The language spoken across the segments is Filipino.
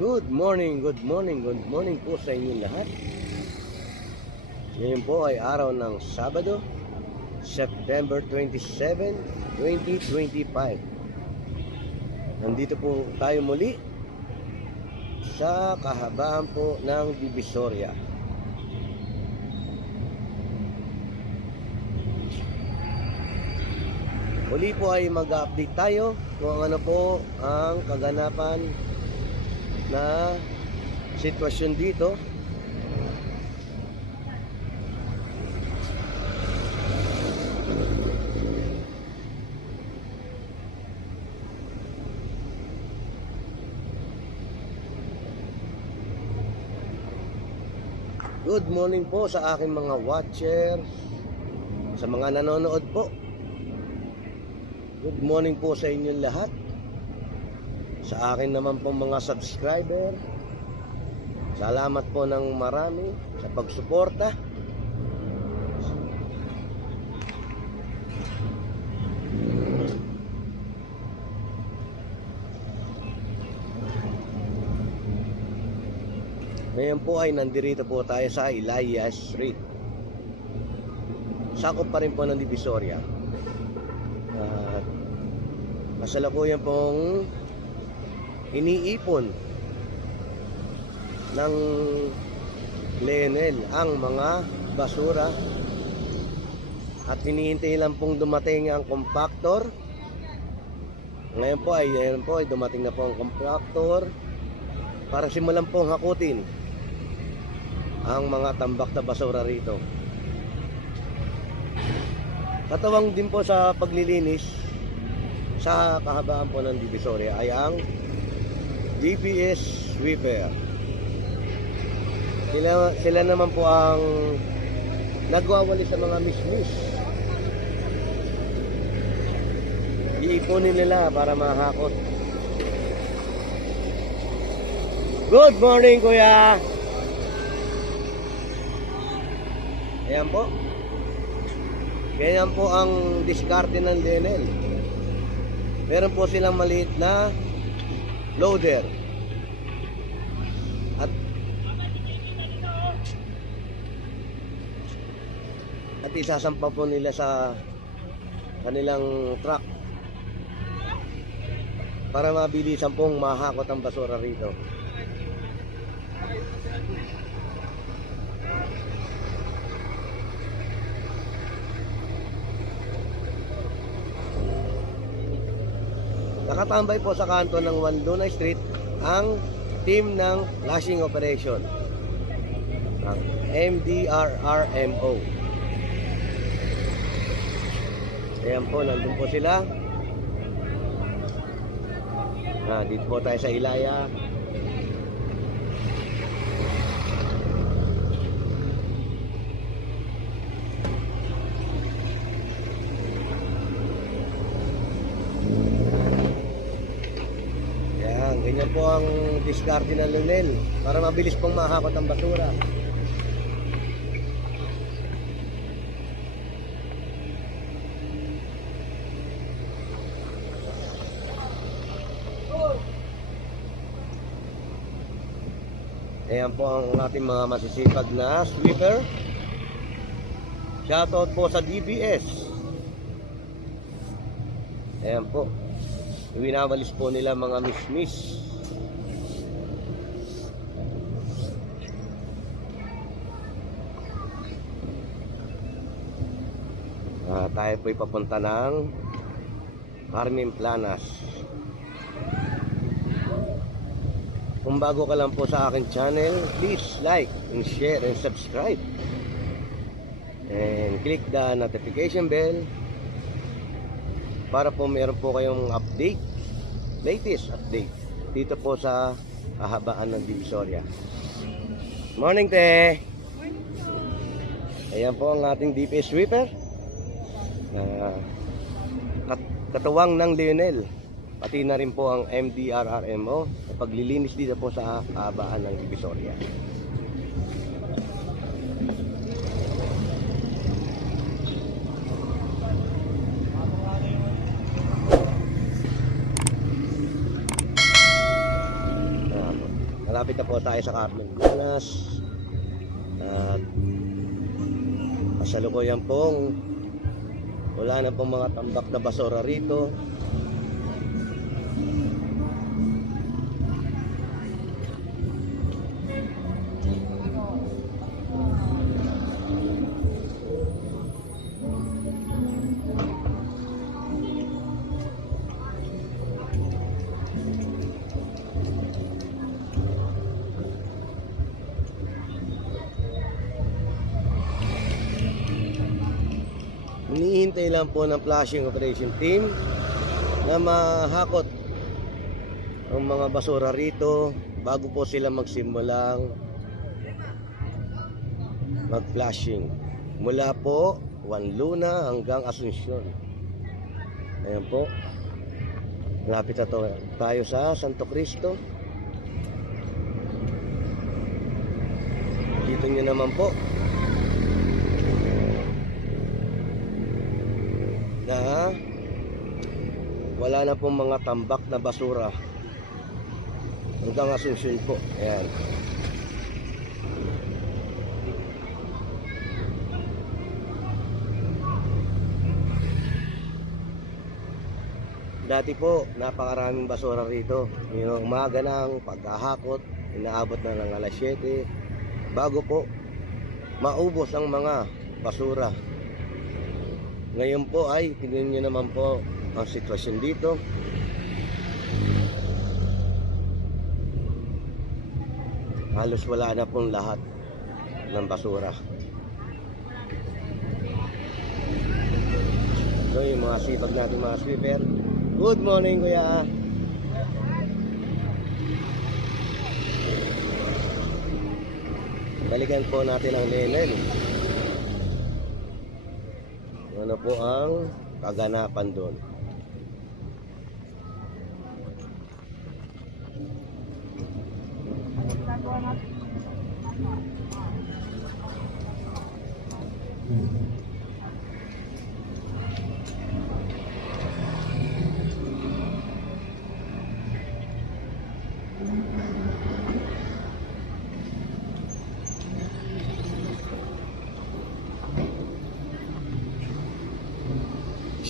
Good morning po sa inyo lahat. Ngayon po ay araw ng Sabado, September 27, 2025. Nandito po tayo muli sa kahabaan po ng Divisoria. Muli po ay mag-update tayo kung ano po ang kaganapan na sitwasyon dito. Good morning po sa aking mga watchers, sa mga nanonood po. Good morning po sa inyong lahat. Sa akin naman po mga subscriber, salamat po ng marami sa pagsuporta. Ngayon po ay nandirito po tayo sa Elias Street. Sakop pa rin po ng Divisoria. At kasalukuyan pong iniipon ng Leonel ang mga basura at hinihintay lang pong dumating ang compactor. Ngayon po ay dumating na po ang compactor para simulan pong hakutin ang mga tambak na basura rito. Katawang din po sa paglilinis sa kahabaan po ng Divisoria ay ang DPS sweeper. Sila naman po ang nagwawali sa mga mismis. Iipunin nila para mahakot. Good morning, kuya. Ayan po. Ganyan po ang diskarte ng Leonel. Meron po silang maliit na loader. At isasampa po nila sa kanilang truck para mabilisan pong mahakot ang basura rito. Nakatambay po sa kanto ng Wandunay Street ang team ng flashing operation, ang MDRRMO. Ayan po, nandun po sila. Dito po tayo sa Ilaya. Ganyan po ang diskarte ng Leonel para mabilis pong mahakot ang basura. Ayan po ang ating mga masisipag na sweeper. Shoutout po sa DPS. Ayan po. Winawalis po nila mga mismis. Tayo po'y papunta ng Carmen Planas. Kung bago ka lang po sa akin channel, please like and share and subscribe. And click the notification bell para po meron po kayong update, latest update dito po sa kahabaan ng Divisoria. Morning, te. Ayan po ang ating DPS sweeper, katuwang ng Leonel, pati na rin po ang MDRRMO sa paglilinis dito po sa kahabaan ng Divisoria. malapit na po tayo sa Carmen Buenas. At kasalukuyan pong wala na pong mga tambak na basura rito. Hinihintay lang po ng flushing operation team na mahakot ang mga basura rito bago po sila magsimulang mag-flushing mula po Juan Luna hanggang Asuncion. Ayan po, malapit na tayo sa Santo Cristo. Dito nyo naman po na wala na pong mga tambak na basura hanggang Asuncion po. Ayan. Dati po napakaraming basura rito. Yung umaga ng pagkahakot, inaabot na ng alas 7 bago po maubos ang mga basura. Ngayon po ay tingnan nyo naman po ang sitwasyon dito. Halos wala na pong lahat ng basura. So yung mga sipag natin mga sweeper. Good morning kuya. Balikan po natin ang linen. Ano po ang kaganapan doon?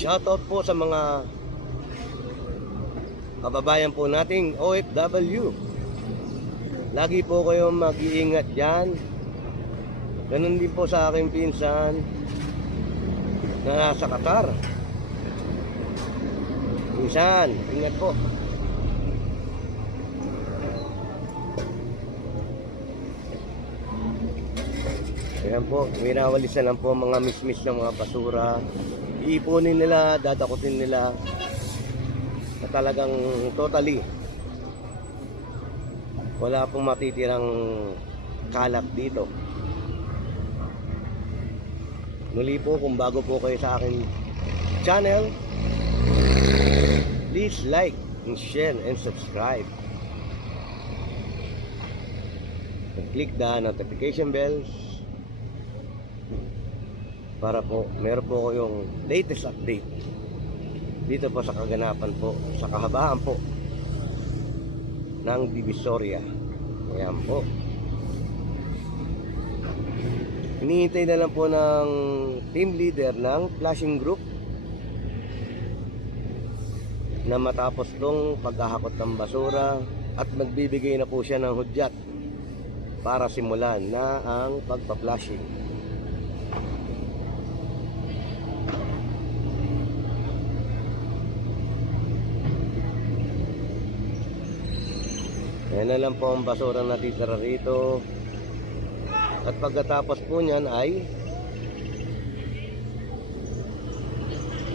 Shoutout po sa mga kababayan po nating OFW. Lagi po kayong mag-iingat dyan. Ganun din po sa aking pinsan na nasa Qatar. Pinsan, ingat po. Ayan po, minawalisan lang po mga mismis ng mga basura. Iipunin nila, dadakutin nila na talagang totally wala pong matitirang kalat dito. Muli po, kung bago po kayo sa aking channel, please like and share and subscribe and click the notification bells para po meron po kayong latest update dito po sa kaganapan po, sa kahabaan po ng Divisoria. Ayan po, hinihintay na lang po ng team leader ng flashing group na matapos tong paghahakot ng basura at magbibigay na po siya ng hudyat para simulan na ang pagpa-flashing. Yan na lang po ang basura na natitira rito. At pagkatapos po niyan ay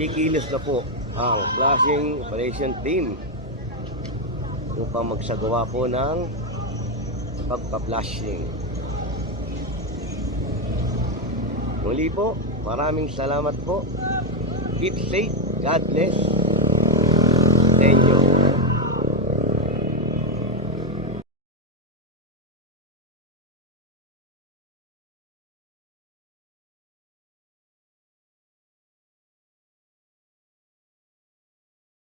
kikilos na po ang flashing operation team upang magsagawa po ng pagpa-flashing. Muli po, maraming salamat po. Keep safe. God bless. Thank you.